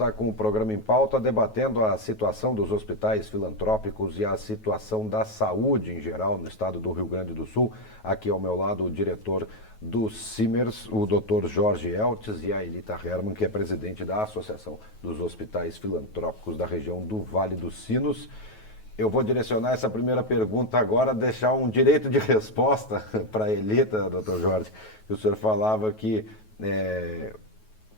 volta com o programa em pauta, debatendo a situação dos hospitais filantrópicos e a situação da saúde em geral no estado do Rio Grande do Sul. Aqui ao meu lado o diretor do Simers, o Dr. Jorge Eltes, e a Elita Hermann, que é presidente da Associação dos Hospitais Filantrópicos da região do Vale dos Sinos. Eu vou direcionar essa primeira pergunta agora, deixar um direito de resposta para a Elita, doutor Jorge, que o senhor falava que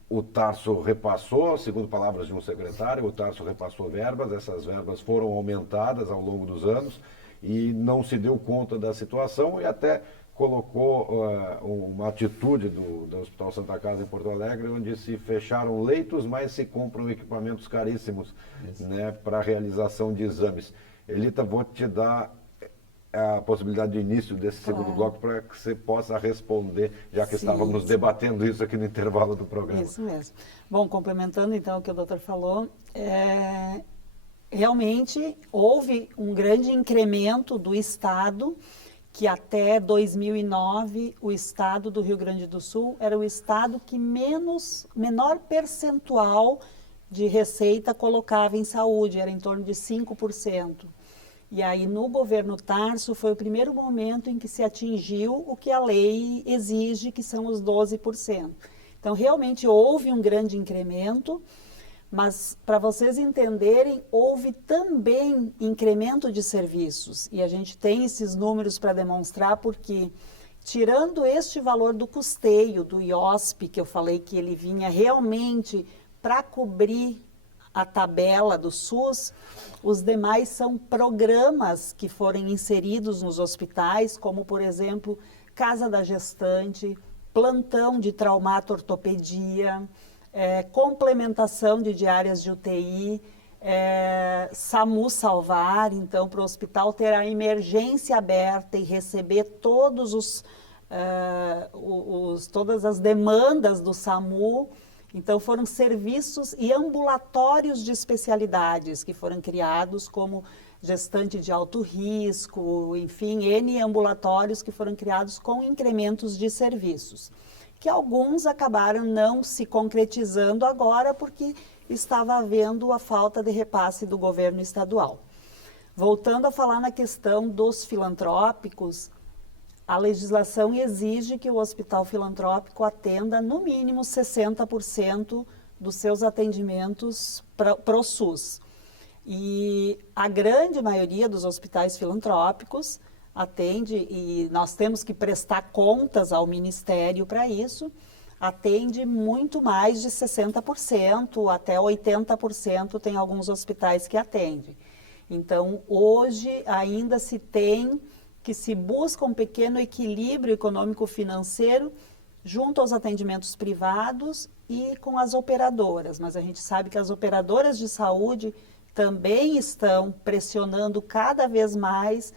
o Tarso repassou, segundo palavras de um secretário, o Tarso repassou verbas, essas verbas foram aumentadas ao longo dos anos e não se deu conta da situação e até colocou uma atitude do Hospital Santa Casa em Porto Alegre, onde se fecharam leitos, mas se compram equipamentos caríssimos, né, para a realização de exames. Elita, vou te dar a possibilidade de início desse segundo bloco para que você possa responder, já que estávamos debatendo isso aqui no intervalo do programa. Isso mesmo. Bom, complementando então o que o doutor falou, realmente houve um grande incremento do Estado, que até 2009 o Estado do Rio Grande do Sul era o Estado que menor percentual de receita colocava em saúde, era em torno de 5%. E aí, no governo Tarso, foi o primeiro momento em que se atingiu o que a lei exige, que são os 12%. Então, realmente houve um grande incremento, mas, para vocês entenderem, houve também incremento de serviços. E a gente tem esses números para demonstrar, porque, tirando este valor do custeio, do IOSP, que eu falei que ele vinha realmente para cobrir a tabela do SUS, os demais são programas que foram inseridos nos hospitais, como, por exemplo, Casa da Gestante, plantão de traumato-ortopedia, complementação de diárias de UTI, SAMU Salvar, então, para o hospital ter a emergência aberta e receber todas as demandas do SAMU. Então, foram serviços e ambulatórios de especialidades que foram criados, como gestante de alto risco, enfim, N ambulatórios que foram criados com incrementos de serviços, que alguns acabaram não se concretizando agora porque estava havendo a falta de repasse do governo estadual. Voltando a falar na questão dos filantrópicos, a legislação exige que o hospital filantrópico atenda no mínimo 60% dos seus atendimentos para o SUS. E a grande maioria dos hospitais filantrópicos atende, e nós temos que prestar contas ao Ministério para isso, atende muito mais de 60%, até 80% tem alguns hospitais que atendem. Então, hoje ainda se busca um pequeno equilíbrio econômico-financeiro junto aos atendimentos privados e com as operadoras. Mas a gente sabe que as operadoras de saúde também estão pressionando cada vez mais,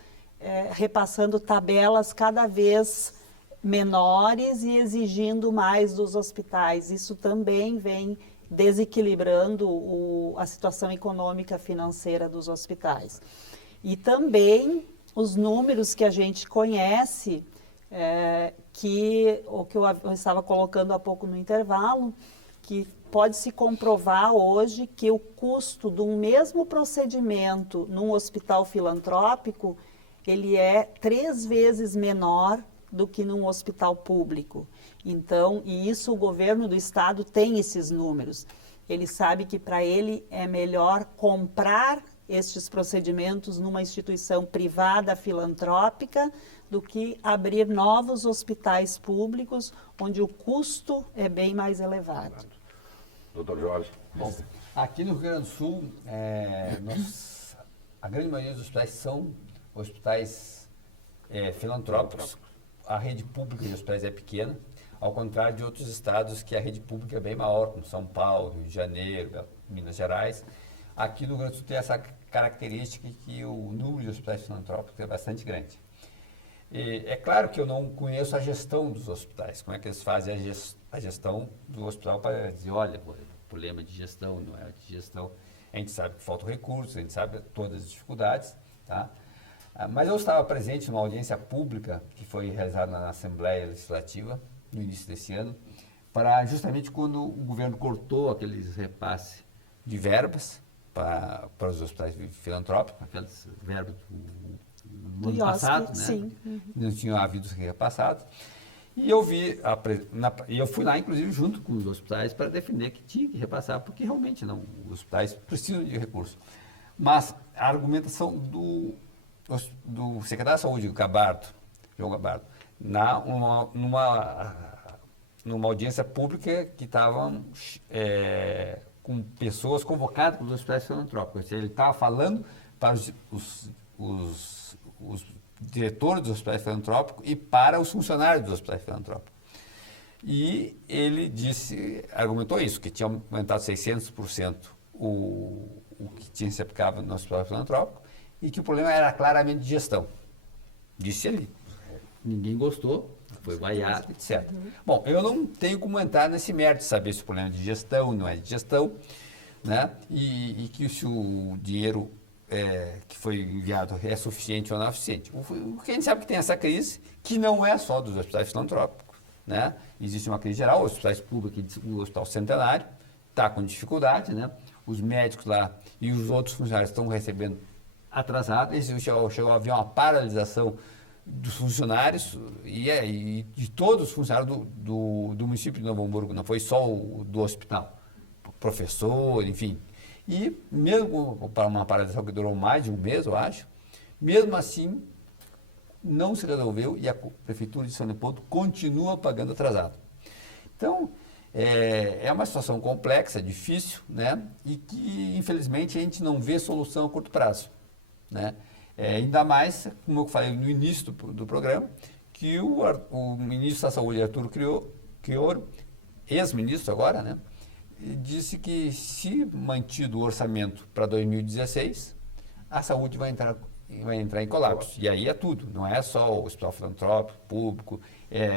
repassando tabelas cada vez menores e exigindo mais dos hospitais. Isso também vem desequilibrando a situação econômica financeira dos hospitais. E também os números que a gente conhece, que eu estava colocando há pouco no intervalo, que pode-se comprovar hoje que o custo de um mesmo procedimento num hospital filantrópico, ele é 3 vezes menor do que num hospital público. Então, e isso o governo do estado tem esses números. Ele sabe que para ele é melhor comprar estes procedimentos numa instituição privada filantrópica do que abrir novos hospitais públicos, onde o custo é bem mais elevado. Doutor Jorge. Bom, aqui no Rio Grande do Sul, a grande maioria dos hospitais são hospitais filantrópicos. A rede pública de hospitais é pequena, ao contrário de outros estados que a rede pública é bem maior, como São Paulo, Rio de Janeiro, Minas Gerais. Aqui no Rio Grande do Sul tem essa característica que o número de hospitais filantrópicos é bastante grande. E é claro que eu não conheço a gestão dos hospitais, como é que eles fazem a gestão do hospital para dizer, olha, problema de gestão, não é de gestão. A gente sabe que faltam recursos, a gente sabe todas as dificuldades, tá? Mas eu estava presente numa audiência pública que foi realizada na Assembleia Legislativa no início desse ano, para justamente quando o governo cortou aqueles repasses de verbas para os hospitais filantrópicos, aquelas verbas do ano passado, né? Sim. Não tinha havido repassado. E eu eu fui lá, inclusive, junto com os hospitais para defender que tinha que repassar, porque realmente não, os hospitais precisam de recursos. Mas a argumentação do secretário de Saúde, João Gabardo, numa audiência pública que estavam com pessoas convocadas pelos hospitais filantrópicos. Ele estava falando para os diretores dos hospitais filantrópicos e para os funcionários dos hospitais filantrópicos. E ele argumentou isso, que tinha aumentado 600% o que tinha se aplicado no hospital filantrópico e que o problema era claramente de gestão. Disse ele. Ninguém gostou, foi vaiado, etc. Bom, eu não tenho como entrar nesse mérito de saber se o problema é de gestão, não é de gestão, né? E que se o dinheiro que foi enviado é suficiente ou não é suficiente. O que a gente sabe que tem essa crise, que não é só dos hospitais filantrópicos, né? Existe uma crise geral, os hospitais públicos, o Hospital Centenário está com dificuldade, né? Os médicos lá e os outros funcionários estão recebendo atrasado, chegou a haver uma paralisação dos funcionários e de todos os funcionários do município de Novo Hamburgo, não foi só do hospital, professor, enfim. E mesmo para uma paralisação que durou mais de um mês, eu acho, mesmo assim não se resolveu e a Prefeitura de São Leopoldo continua pagando atrasado. Então, é uma situação complexa, difícil, né? E que, infelizmente, a gente não vê solução a curto prazo, né? Ainda mais, como eu falei no início do programa, que o ministro da Saúde, Arthur Prior, ex-ministro agora, né? Disse que se mantido o orçamento para 2016, a saúde vai entrar em colapso. E aí é tudo, não é só o hospital filantrópico, público, é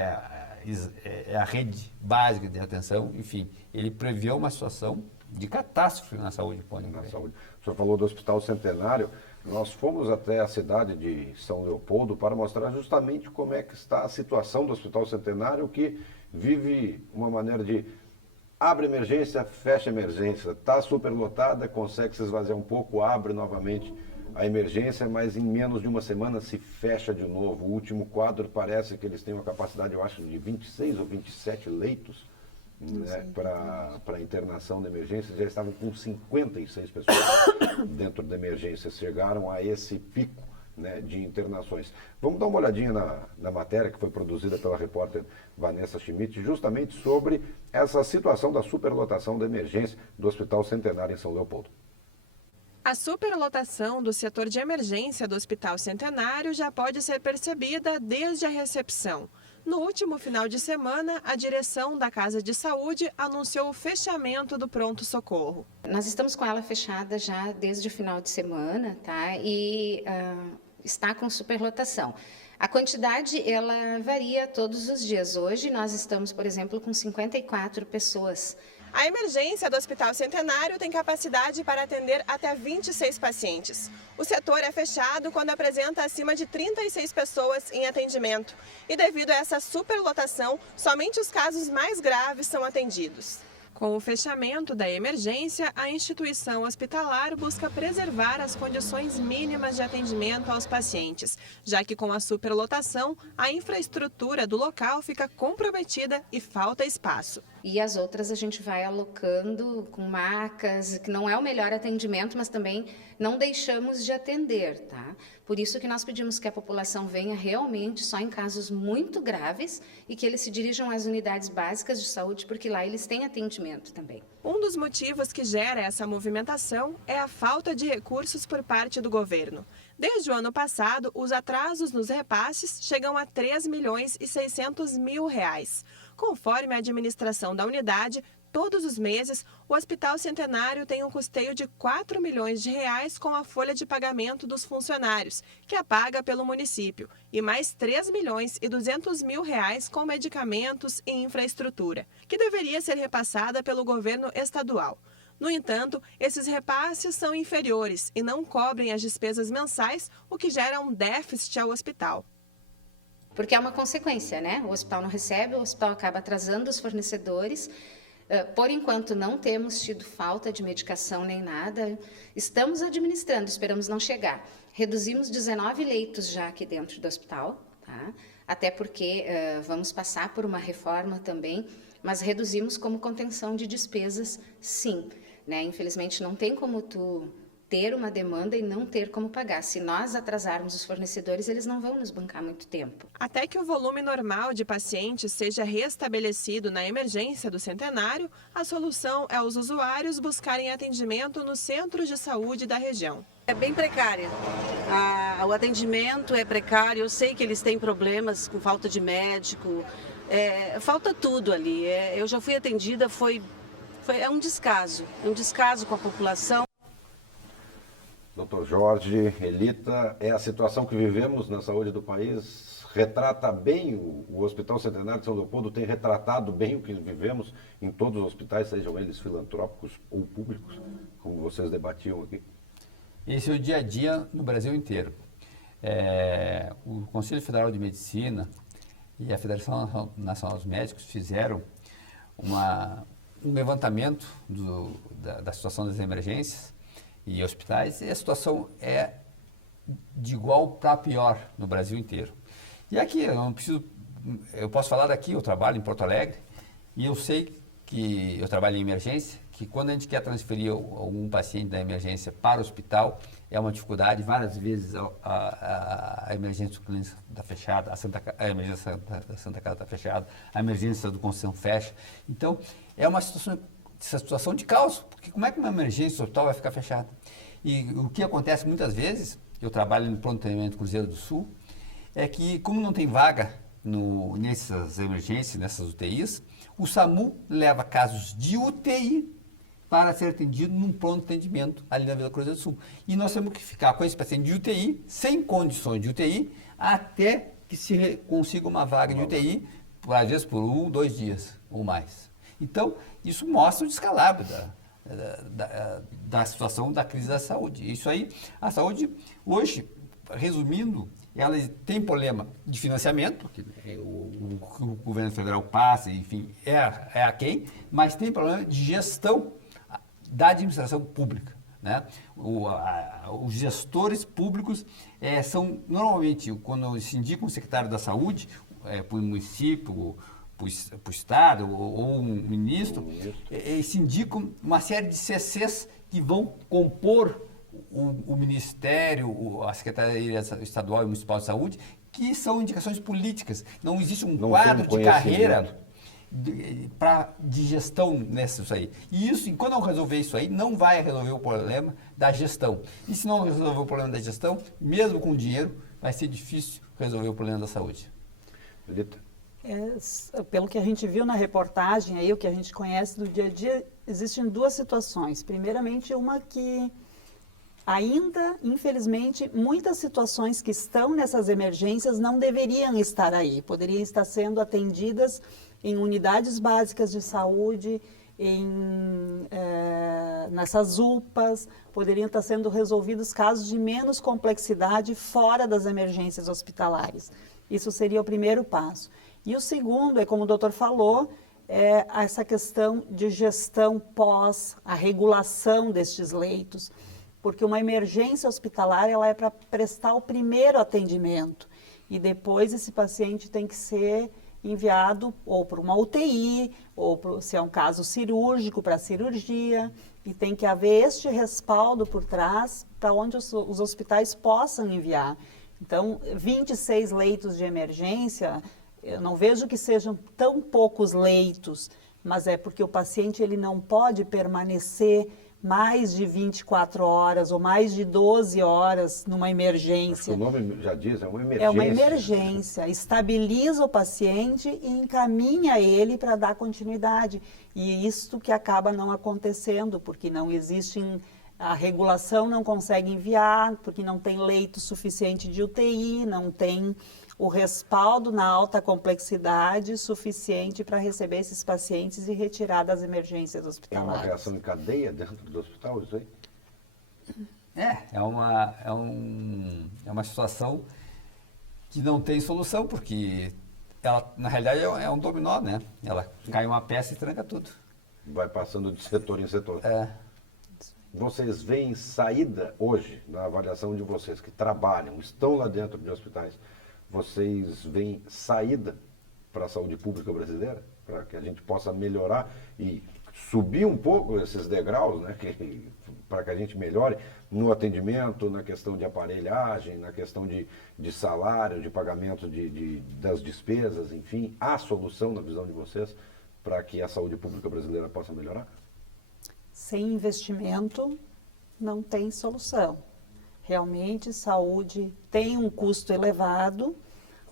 a rede básica de atenção, enfim. Ele prevê uma situação de catástrofe na saúde pública. O senhor falou do Hospital Centenário. Nós fomos até a cidade de São Leopoldo para mostrar justamente como é que está a situação do Hospital Centenário, que vive uma maneira de abre emergência, fecha emergência, está superlotada, consegue se esvaziar um pouco, abre novamente a emergência, mas em menos de uma semana se fecha de novo. O último quadro parece que eles têm uma capacidade, eu acho, de 26 ou 27 leitos, né, para internação de emergência. Já estavam com 56 pessoas dentro da emergência, chegaram a esse pico, né, de internações. Vamos dar uma olhadinha na matéria que foi produzida pela repórter Vanessa Schmidt, justamente sobre essa situação da superlotação da emergência do Hospital Centenário em São Leopoldo. A superlotação do setor de emergência do Hospital Centenário já pode ser percebida desde a recepção. No último final de semana, a direção da Casa de Saúde anunciou o fechamento do pronto-socorro. Nós estamos com ela fechada já desde o final de semana, tá? E está com superlotação. A quantidade, ela varia todos os dias. Hoje nós estamos, por exemplo, com 54 pessoas. A emergência do Hospital Centenário tem capacidade para atender até 26 pacientes. O setor é fechado quando apresenta acima de 36 pessoas em atendimento. E devido a essa superlotação, somente os casos mais graves são atendidos. Com o fechamento da emergência, a instituição hospitalar busca preservar as condições mínimas de atendimento aos pacientes, já que com a superlotação, a infraestrutura do local fica comprometida e falta espaço. E as outras a gente vai alocando com macas, que não é o melhor atendimento, mas também não deixamos de atender, tá? Por isso que nós pedimos que a população venha realmente só em casos muito graves e que eles se dirijam às unidades básicas de saúde, porque lá eles têm atendimento também. Um dos motivos que gera essa movimentação é a falta de recursos por parte do governo. Desde o ano passado, os atrasos nos repasses chegam a R$ 3.600.000. Conforme a administração da unidade, todos os meses, o Hospital Centenário tem um custeio de R$ 4 milhões com a folha de pagamento dos funcionários, que é paga pelo município, e mais R$ 3.200.000 com medicamentos e infraestrutura, que deveria ser repassada pelo governo estadual. No entanto, esses repasses são inferiores e não cobrem as despesas mensais, o que gera um déficit ao hospital. Porque é uma consequência, né? O hospital não recebe, o hospital acaba atrasando os fornecedores. Por enquanto, não temos tido falta de medicação nem nada. Estamos administrando, esperamos não chegar. Reduzimos 19 leitos já aqui dentro do hospital, tá? Até porque vamos passar por uma reforma também, mas reduzimos como contenção de despesas, sim. Né? Infelizmente, não tem como tu ter uma demanda e não ter como pagar. Se nós atrasarmos os fornecedores, eles não vão nos bancar muito tempo. Até que o volume normal de pacientes seja restabelecido na emergência do Centenário, a solução é os usuários buscarem atendimento nos centros de saúde da região. É bem precário. O atendimento é precário. Eu sei que eles têm problemas com falta de médico. Falta tudo ali. Eu já fui atendida, é um descaso com a população. Doutor Jorge, Elita, a situação que vivemos na saúde do país retrata bem, o Hospital Centenário de São Leopoldo tem retratado bem o que vivemos em todos os hospitais, sejam eles filantrópicos ou públicos, como vocês debatiam aqui? Esse é o dia a dia no Brasil inteiro. O Conselho Federal de Medicina e a Federação Nacional dos Médicos fizeram um levantamento da situação das emergências e hospitais, e a situação é de igual para pior no Brasil inteiro. E aqui, eu posso falar daqui, eu trabalho em Porto Alegre, e eu sei que eu trabalho em emergência, que quando a gente quer transferir algum paciente da emergência para o hospital, é uma dificuldade. Várias vezes a emergência do clínico está fechada, a emergência da Santa Casa está fechada, a emergência do Conceição fecha. Então, é uma situação de caos, porque como é que uma emergência do hospital vai ficar fechada? E o que acontece muitas vezes, eu trabalho no pronto atendimento Cruzeiro do Sul, é que como não tem vaga nessas emergências, nessas UTIs, o SAMU leva casos de UTI para ser atendido num pronto atendimento ali na Vila Cruzeiro do Sul. E nós temos que ficar com esse paciente de UTI, sem condições de UTI, até que se consiga uma vaga de UTI, às vezes por 1, 2 dias ou mais. Então, isso mostra o descalabro da situação da crise da saúde. Isso aí, a saúde, hoje, resumindo, ela tem problema de financiamento, que o governo federal passa, enfim, é a quem, mas tem problema de gestão da administração pública. Né? Os gestores públicos são, normalmente, quando se indica um secretário da saúde, para o município, para o Estado ou um ministro, se indicam uma série de CCs que vão compor o Ministério, a Secretaria Estadual e Municipal de Saúde, que são indicações políticas. Não existe um quadro de carreira de gestão nisso aí. E isso, enquanto não resolver isso aí, não vai resolver o problema da gestão. E se não resolver o problema da gestão, mesmo com dinheiro, vai ser difícil resolver o problema da saúde. Elita? Pelo que a gente viu na reportagem, aí, o que a gente conhece do dia a dia, existem 2 situações. Primeiramente, uma que ainda, infelizmente, muitas situações que estão nessas emergências não deveriam estar aí. Poderiam estar sendo atendidas em unidades básicas de saúde, nessas UPAs, poderiam estar sendo resolvidos casos de menos complexidade fora das emergências hospitalares. Isso seria o primeiro passo. E o segundo é, como o doutor falou, essa questão de gestão pós, a regulação destes leitos, porque uma emergência hospitalar ela é para prestar o primeiro atendimento e depois esse paciente tem que ser enviado ou para uma UTI, ou se é um caso cirúrgico, para cirurgia, e tem que haver este respaldo por trás para onde os hospitais possam enviar. Então, 26 leitos de emergência, eu não vejo que sejam tão poucos leitos, mas é porque o paciente ele não pode permanecer mais de 24 horas ou mais de 12 horas numa emergência. O nome já diz, é uma emergência. É uma emergência. Estabiliza o paciente e encaminha ele para dar continuidade. E isso que acaba não acontecendo, porque não existe, a regulação não consegue enviar, porque não tem leito suficiente de UTI, não tem o respaldo na alta complexidade suficiente para receber esses pacientes e retirar das emergências hospitalares. É uma reação em cadeia dentro do hospital, isso aí? É uma situação que não tem solução, porque ela, na realidade, é um dominó, né? Ela cai uma peça e tranca tudo. vai passando de setor em setor. Vocês veem saída hoje, na avaliação de vocês que trabalham, estão lá dentro de hospitais, vocês veem saída para a saúde pública brasileira? Para que a gente possa melhorar e subir um pouco esses degraus, né, para que a gente melhore no atendimento, na questão de aparelhagem, na questão de salário, de pagamento das despesas, enfim, há solução na visão de vocês para que a saúde pública brasileira possa melhorar? Sem investimento, não tem solução. Realmente, saúde tem um custo elevado.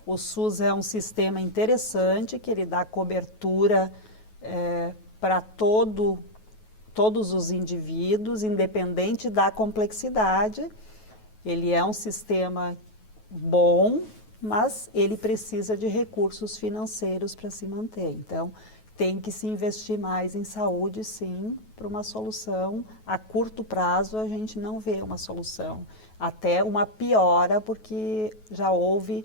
O SUS é um sistema interessante, que ele dá cobertura para todos os indivíduos, independente da complexidade. Ele é um sistema bom, mas ele precisa de recursos financeiros para se manter. Então, tem que se investir mais em saúde, sim, para uma solução. A curto prazo, a gente não vê uma solução. Até uma piora, porque já houve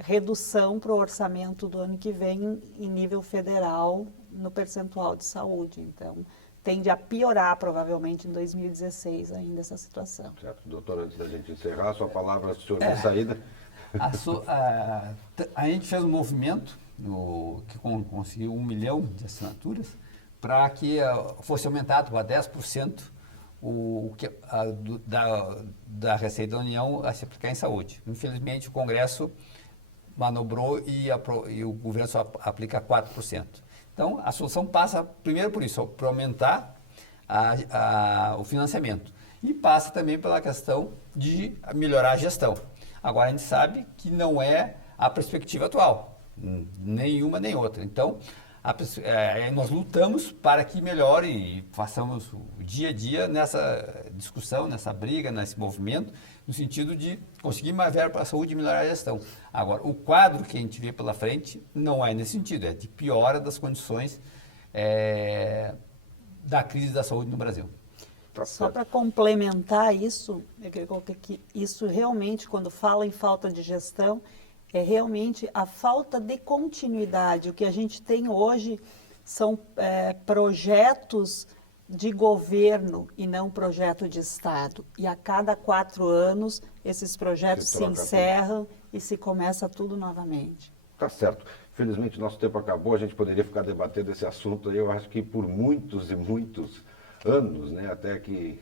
redução para o orçamento do ano que vem em nível federal no percentual de saúde. Então, tende a piorar provavelmente em 2016 ainda essa situação. Certo. Doutor, antes da gente encerrar, sua palavra, o senhor de saída. A gente fez um movimento que conseguiu 1 milhão de assinaturas para que fosse aumentado a 10% da Receita da União a se aplicar em saúde. Infelizmente, o Congresso manobrou e o governo só aplica 4%. Então, a solução passa primeiro por isso, por aumentar o financiamento. E passa também pela questão de melhorar a gestão. Agora, a gente sabe que não é a perspectiva atual, nenhuma nem outra. Então, nós lutamos para que melhore e façamos o dia a dia nessa discussão, nessa briga, nesse movimento, no sentido de conseguir mais verba para a saúde e melhorar a gestão. Agora, o quadro que a gente vê pela frente não é nesse sentido, é de piora das condições da crise da saúde no Brasil. Só para complementar isso, eu queria colocar que isso realmente, quando fala em falta de gestão, é realmente a falta de continuidade. O que a gente tem hoje são projetos de governo e não projeto de Estado. E a cada 4 anos, esses projetos se encerram e se começa tudo novamente. Tá certo. Felizmente, nosso tempo acabou. A gente poderia ficar debatendo esse assunto aí, eu acho que por muitos e muitos anos, né? Até que,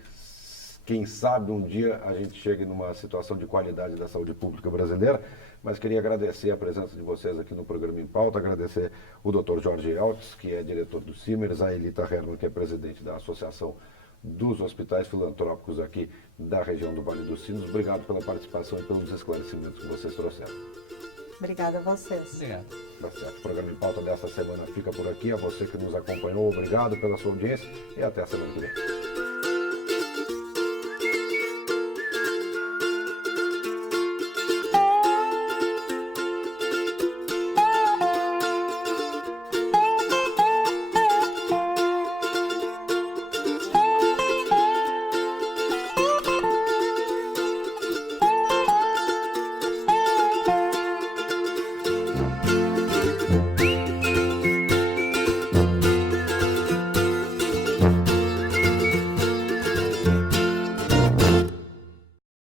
quem sabe, um dia a gente chegue numa situação de qualidade da saúde pública brasileira. Mas queria agradecer a presença de vocês aqui no programa Em Pauta, agradecer o Dr. Jorge Eltz, que é diretor do Simers, a Elita Hermann, que é presidente da Associação dos Hospitais Filantrópicos aqui da região do Vale dos Sinos. Obrigado pela participação e pelos esclarecimentos que vocês trouxeram. Obrigada a vocês. Obrigado. Tá certo. O programa Em Pauta dessa semana fica por aqui. A você que nos acompanhou, obrigado pela sua audiência e até a semana que vem.